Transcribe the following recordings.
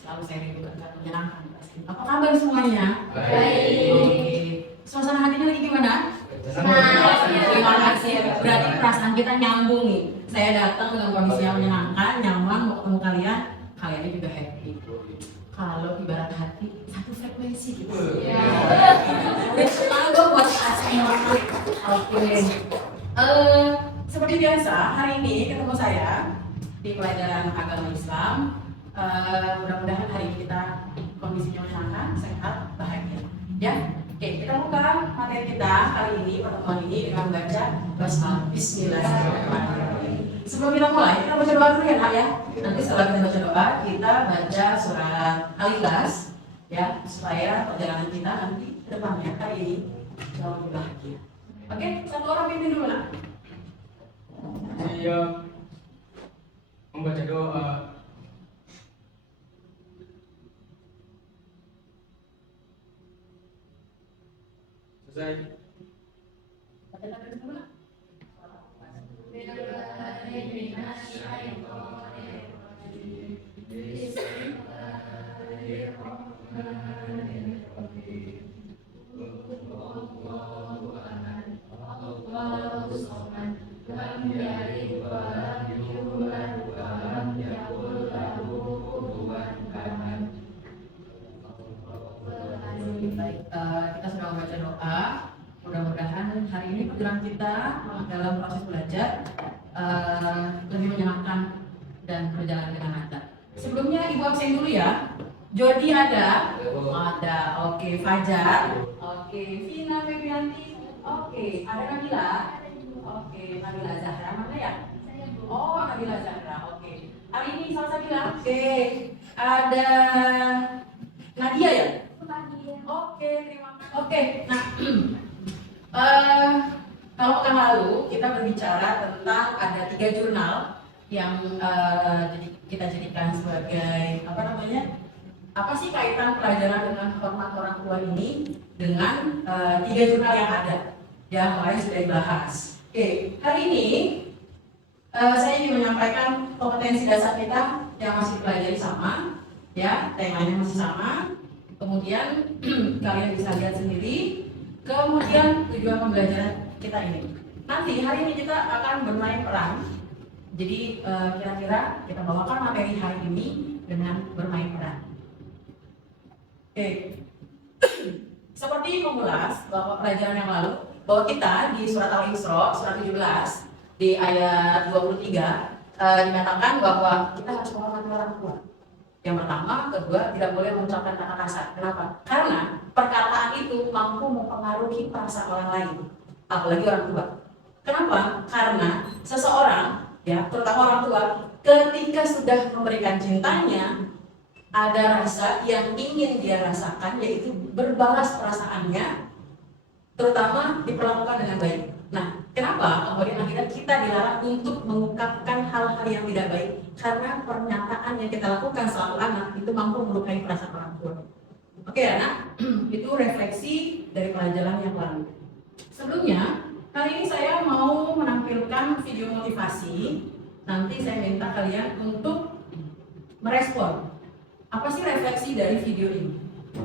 selalu saya rindukan dan menyenangkan pasti. Apa kabar semuanya? Baik. Oke. Suasana hatinya lagi gimana? Terima kasih. Berarti perasaan kita nyambung nih. Saya datang dengan kondisi yang menyenangkan, nyaman, mau ketemu kalian, kaliannya juga happy. Kalau ibarat hati satu frekuensi gitu. Ya. Sekarang gue buat asing waktu. Oke. Seperti biasa hari ini ketemu saya di pelajaran agama Islam. Mudah-mudahan hari ini kita kondisinya menyenangkan, sehat, bahagia. Ya. Oke, kita buka materi kita hari ini, pertemuan ini dengan membaca basmalah. Bismillahirrahmanirrahim. Sebelum kita mulai, kita baca doa dulu ya, Nak ya. Nanti setelah kita baca doa, kita baca surat Al-Ikhlas ya, supaya perjalanan kita nanti ke depannya hari ini jauh lebih bahagia. Oke, satu orang pimpin dulu, Nak. Saya membaca doa. Selesai. Baca doa dulu, Nak. Baik, kita sudah membaca doa. Mudah-mudahan hari ini program kita dalam proses belajar lebih menyenangkan dan berjalan dengan lancar. Sebelumnya Ibu absen dulu ya. Jody ada? Ada. Oke, Fajar. Oke, Vina Febrianti. Oke, ada Nabila. Oke, Nabila Zahra mana ya? Oh, Nabila Zahra. Oke. Hari ini Salsa bilang. Oke, ada Nadia ya? Oke, terima kasih. Oke, nah kalau pekan lalu kita berbicara tentang ada 3 jurnal yang kita jadikan sebagai apa sih kaitan pelajaran dengan hormat orang tua ini dengan 3 jurnal yang ada yang kemarin sudah dibahas. Oke, hari ini saya ingin menyampaikan kompetensi dasar kita yang masih dipelajari sama, ya temanya masih sama. Kemudian kalian bisa lihat sendiri. Kemudian tujuan pembelajaran kita ini. Nanti hari ini kita akan bermain peran. Jadi kira-kira kita bawakan materi hari ini dengan bermain peran. Oke. Seperti mengulas bahwa pelajaran yang lalu, bahwa kita di surat Al-Isra, surat 17 di ayat 23 dikatakan bahwa kita harus menghormati orang tua. Yang pertama, kedua, tidak boleh mengucapkan kata kasar. Kenapa? Karena perkataan itu mampu mempengaruhi perasaan orang lain, apalagi orang tua. Kenapa? Karena seseorang, ya, terutama orang tua, ketika sudah memberikan cintanya, ada rasa yang ingin dia rasakan, yaitu berbalas perasaannya, terutama diperlakukan dengan baik. Nah, kenapa kemudian akhirnya kita dilarang untuk mengungkapkan hal-hal yang tidak baik? Karena pernyataan yang kita lakukan selalu anak itu mampu melukai perasaan orang tua. Oke anak, itu refleksi dari pelajaran yang lalu. Sebelumnya, kali ini saya mau menampilkan video motivasi. Nanti saya minta kalian untuk merespon. Apa sih refleksi dari video ini?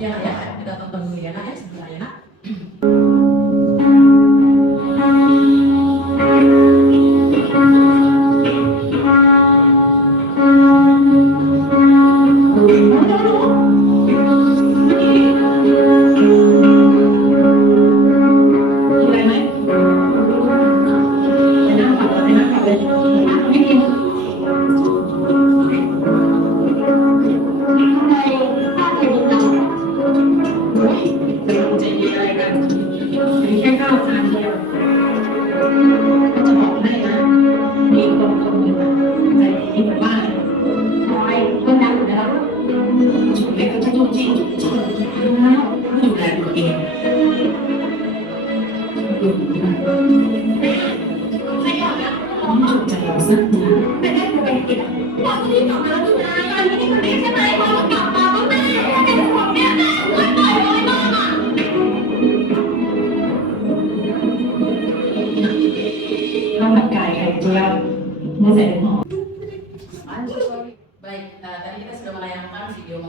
Ya, kita tonton dulu ya nak ya, sebentar ya nak.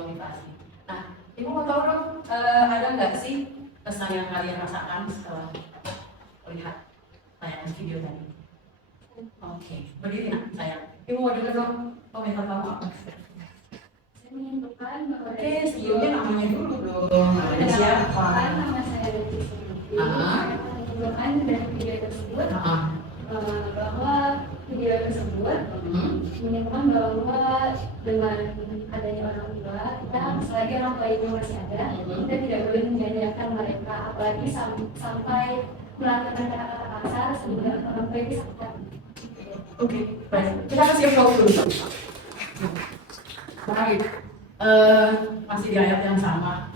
memotivasi. Nah, Ibu mau tahu dong, ada nggak sih kesan yang kalian rasakan setelah melihat tayangan video tadi? Oke, berdiri nak, sayang. Ibu mau dengar dong komentar kamu apa? Saya menentukan bahwa Oke, sebelumnya namanya dulu dong. Namanya siapa? nama saya Leti Suminti. Saya menentukan dari video tersebut bahwa video tersebut menunjukkan bahwa dengan adanya orang tua, kita selagi orang tua itu masih ada, kita tidak boleh menjadikan mereka, apalagi sampai melakukan kata-kata kasar sehingga orang tua itu sakit. Oke, baik. Kita kasih applause dulu. Baik. Masih di ayat yang sama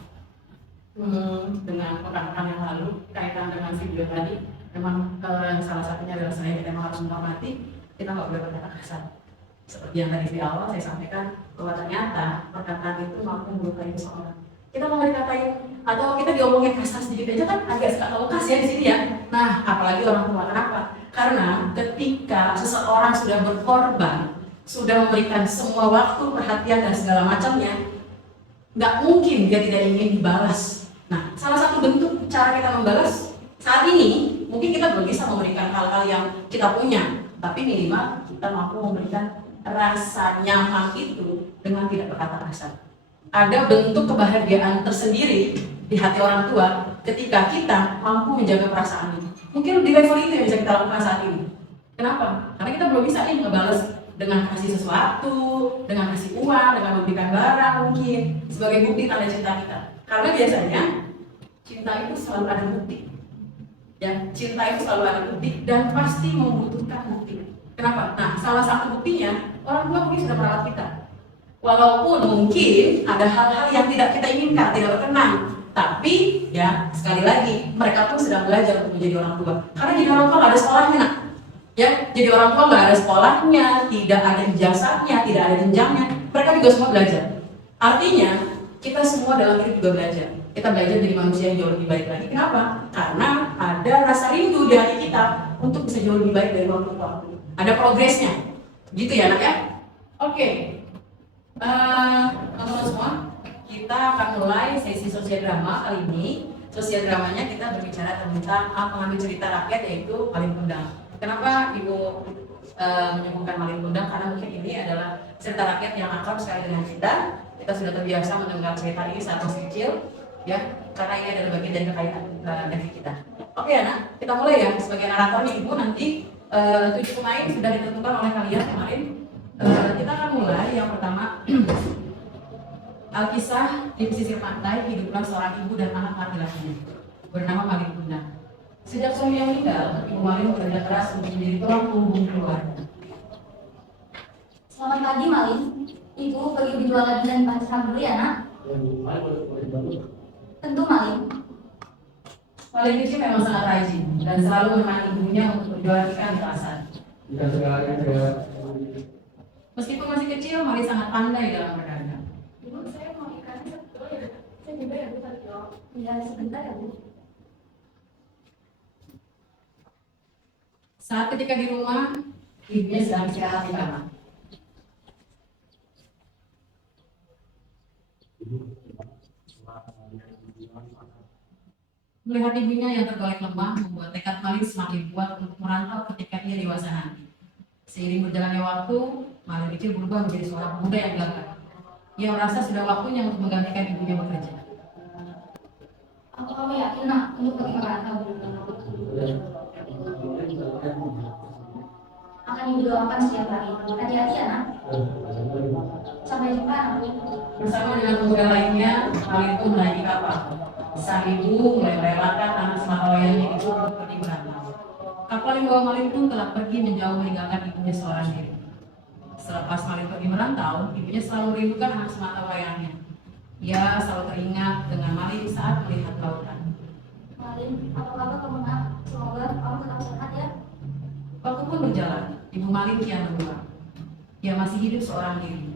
dengan pekan-pekan yang lalu kaitan dengan video tadi. Memang salah satunya adalah saya memang harus menghormati, kita nggak boleh berkata kasar. Seperti yang tadi di awal saya sampaikan bahwa ternyata perkataan itu mampu melukai seseorang. Kita mau dikatain atau kita diomongin kasar sedikit aja kan agak lokasi ya di sini ya. Nah, apalagi orang tua, kenapa? Karena ketika seseorang sudah berkorban, sudah memberikan semua waktu, perhatian dan segala macamnya, nggak mungkin dia tidak ingin dibalas. Nah, salah satu bentuk cara kita membalas saat ini, mungkin kita belum bisa memberikan hal-hal yang kita punya, tapi minimal kita mampu memberikan rasa nyaman itu dengan tidak berkata kasar. Ada bentuk kebahagiaan tersendiri di hati orang tua ketika kita mampu menjaga perasaan itu. Mungkin di level itu yang bisa kita lakukan saat ini. Kenapa? Karena kita belum bisa nih ngebales dengan kasih sesuatu, dengan kasih uang, dengan memberikan barang mungkin sebagai bukti tanda cinta kita. Karena biasanya cinta itu selalu ada bukti. Ya, cinta itu selalu ada bukti dan pasti membutuhkan bukti. Kenapa? Nah, salah satu buktinya orang tua mungkin sudah merawat kita. Walaupun mungkin ada hal-hal yang tidak kita inginkan, tidak berkenan, tapi ya sekali lagi mereka pun sedang belajar untuk menjadi orang tua. Karena jadi orang tua nggak ada sekolahnya, nak. Ya, jadi orang tua nggak ada sekolahnya, tidak ada ijazahnya, tidak ada jenjangnya. Mereka juga semua belajar. Artinya kita semua dalam hidup juga belajar. Kita belajar jadi manusia yang jauh lebih baik lagi. Kenapa? Karena ada rasa rindu di hati kita untuk bisa jauh lebih baik dari waktu ke waktu. Ada progresnya, gitu ya, nak ya. Oke. Teman-teman semua, kita akan mulai sesi sosial drama kali ini. Sosial dramanya kita berbicara tentang mengambil cerita rakyat yaitu Malin Kundang. Kenapa Ibu menyebutkan Malin Kundang? Karena mungkin ini adalah cerita rakyat yang akrab sekali dengan kita. Kita sudah terbiasa mendengar cerita ini saat masih kecil, ya. Karena ini adalah bagian dari kekayaan negeri kita. Oke, anak, kita mulai ya. Sebagai naratornya Ibu nanti 7 pemain sudah ditentukan oleh kalian kemarin. Kita akan mulai yang pertama. Alkisah di pesisir pantai hiduplah seorang ibu dan anak laki-lakinya bernama Malin Kundang. Sejak suaminya meninggal, Ibu Malin bekerja keras untuk menjadi tulang punggung keluarga. Selamat pagi, Malin. Ibu pergi berjualan dan pasar dulu ya, nak? Tentu, Malin. Malin kecil memang sangat rajin dan selalu menemani ibunya untuk berjualan ikan di pasar. Meskipun masih kecil, Malin sangat pandai dalam berdagang. Ibu, saya mau ikannya satu ya. Saya juga ya, Bu, 1 kilo. Iya, sebentar ya, Bu. Saat ketika di rumah, ibunya sedang istirahat di kamar. Melihat ibunya yang tergolek lemah membuat tekad Malin semakin kuat untuk merantau ketika ia dewasa nanti. Seiring berjalannya waktu, Malin kecil berubah menjadi seorang pemuda yang gagah. Ia merasa sudah waktunya untuk menggantikan ibunya bekerja. Apa kamu yakin, nak, untuk pergi merantau? Akan Ibu doakan setiap hari. Hati-hati ya, nak. Sampai jumpa, nak. Bersama dengan pemuda lainnya, Malin pun menaiki kapal. Sang ibu mulai merelakan anak sematawayangnya itu untuk pergi merantau. Kapal yang bawa Malin pun telah pergi menjauh meninggalkan ibunya seorang diri. Selepas Malin pergi merantau, ibunya selalu merindukan anak sematawayangnya. Ia selalu teringat dengan Malin saat melihat lautan. Malin, apa kabar kamu, nak? Semoga kamu tetap sehat ya. Waktu pun berjalan, ibu Malin kian menua. Ia masih hidup seorang diri.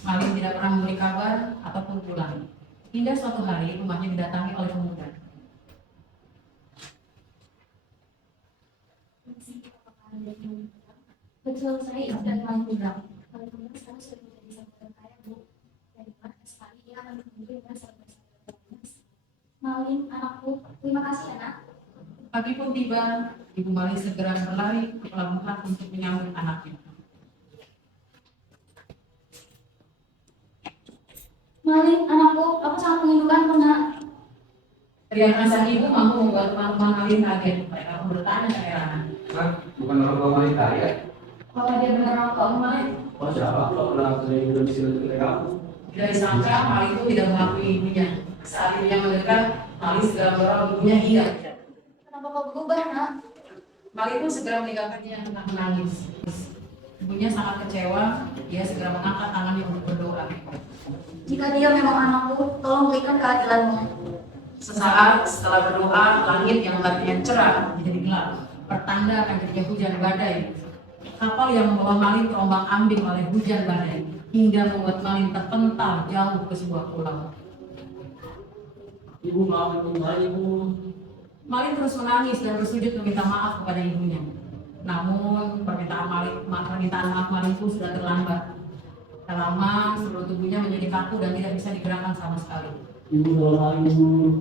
Malin tidak pernah memberi kabar ataupun pulang. Hingga suatu hari rumahnya didatangi oleh pemuda. Betul, saya istri dari Malin Kundang. Malin Kundang sekarang sudah menjadi sahabat kaya, Bu. Dan terima sekali dia akan bertemu dengan sahabat. Malin anakku, terima kasih anak. Pagi pun tiba, Ibu Malin segera berlari ke pelabuhan untuk menyambut anaknya. Malin anakku, aku sangat merindukanmu nak. Teriakan sang ibu mampu membuat teman-teman Malin kaget. Mereka pun bertanya keheranan. Hah? Bukan orang tua wanita ya? Apakah dia benar orang tua Malin? Oh siapa? Kalau pernah sering berbicara dengan kamu? Tidak disangka Malin itu tidak mengakui ibunya. Saat ibunya mendekat, Malin segera mendorong ibunya hingga menjatuh. Kenapa kau berubah nak? Malin pun segera meninggalkannya yang tengah menangis. Ibunya sangat kecewa, dia segera mengangkat tangannya untuk berdoa. Jika dia memang anakku, tolong berikan keadilanmu. Sesaat setelah berdoa, langit yang tadinya cerah menjadi gelap, pertanda akan terjadi hujan badai. Kapal yang membawa Malin terombang-ambing oleh hujan badai, hingga membuat Malin terpental jauh ke sebuah pulau. Ibu maafkan kembali ibu. Malin terus menangis dan bersujud meminta maaf kepada ibunya. Namun permintaan maaf Malin pun sudah terlambat. Tak lama seluruh tubuhnya menjadi kaku dan tidak bisa digerakkan sama sekali. Ibu tolong ibu.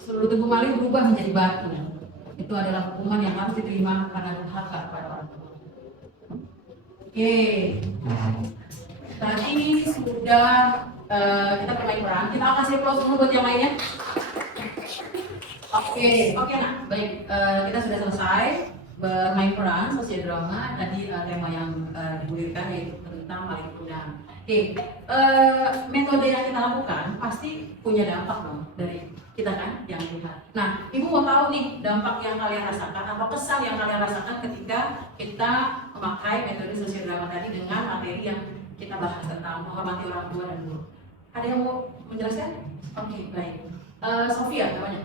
Seluruh tubuh Malin berubah menjadi batu. Itu adalah hukuman yang harus diterima karena durhaka kepada orang tua. Oke, tadi sudah kita bermain peran. Kita akan kasih applause dulu buat yang lainnya. Oke, nah, baik. Kita sudah selesai bermain peran sosial drama. Tadi tema yang digulirkan yaitu tentang Malin Kundang. Oke, metode yang kita lakukan pasti punya dampak dong dari kita kan yang lihat. Nah, ibu mau tahu nih dampak yang kalian rasakan atau kesan yang kalian rasakan ketika kita memakai metode sosial drama tadi dengan materi yang kita bahas tentang menghormati orang tua dan guru. Ada yang mau menjelaskan? Oke, baik. Sofia namanya.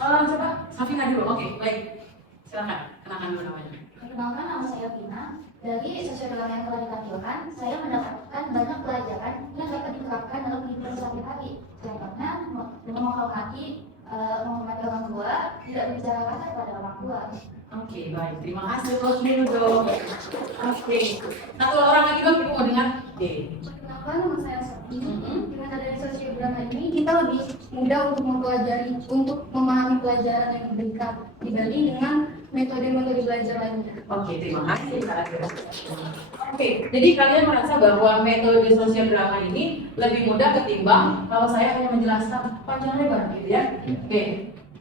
Coba Safina dulu. Oke, baik. Silakan, kenalkan dulu namanya. Perkenalkan, nama saya Vina. Dari sosial drama yang telah ditampilkan, saya mendapatkan banyak pelajaran yang dapat diterapkan dalam kehidupan sehari-hari. Contohnya, dengan menghormati orang tua, tidak berbicara kasar kepada orang tua. Oke, baik. Terima kasih. Close dulu dong. Oke. Satu orang lagi dong, ibu mau dengar. Oke. Perkenalkan, nama saya Sofi. Dengan adanya sosial drama ini, kita lebih mudah untuk mempelajari, untuk memahami pelajaran yang diberikan dibanding dengan metode-metode belajar lainnya. Oke, terima kasih Kak Adira. Oke, jadi kalian merasa bahwa metode sosial drama ini lebih mudah ketimbang kalau saya hanya menjelaskan panjang lebar gitu ya. Oke,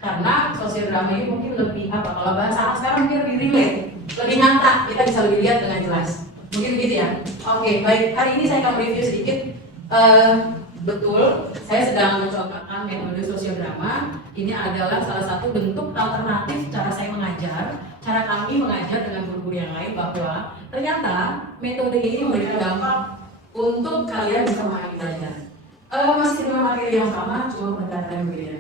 karena sosial drama ini mungkin lebih apa? Kalau bahasa anak sekarang mungkin lebih relate, lebih nyata, kita bisa lebih lihat dengan jelas. Mungkin begitu ya. Oke, baik. Hari ini saya akan review sedikit. Betul, saya sedang mencobakan metode sosial drama. Ini adalah salah satu bentuk alternatif cara saya mengajar, cara kami mengajar dengan guru-guru yang lain bahwa ternyata metode ini memberikan dampak untuk kalian bisa memahami belajar. Masih dengan materi yang sama, cuma pendekatan yang berbeda.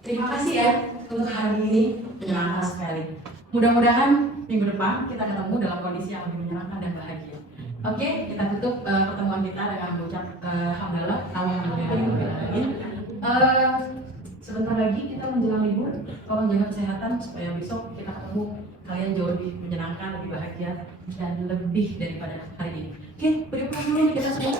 Terima kasih ya untuk hari ini, menyenangkan sekali. Mudah-mudahan minggu depan kita ketemu dalam kondisi yang lebih menyenangkan dan bahagia. Oke, kita tutup pertemuan kita dengan mengucap hamdalah, sebentar lagi kita menjelang libur, tolong jaga kesehatan supaya besok kita ketemu kalian jauh lebih menyenangkan, lebih bahagia dan lebih daripada hari ini. Oke, beri dulu kita semua.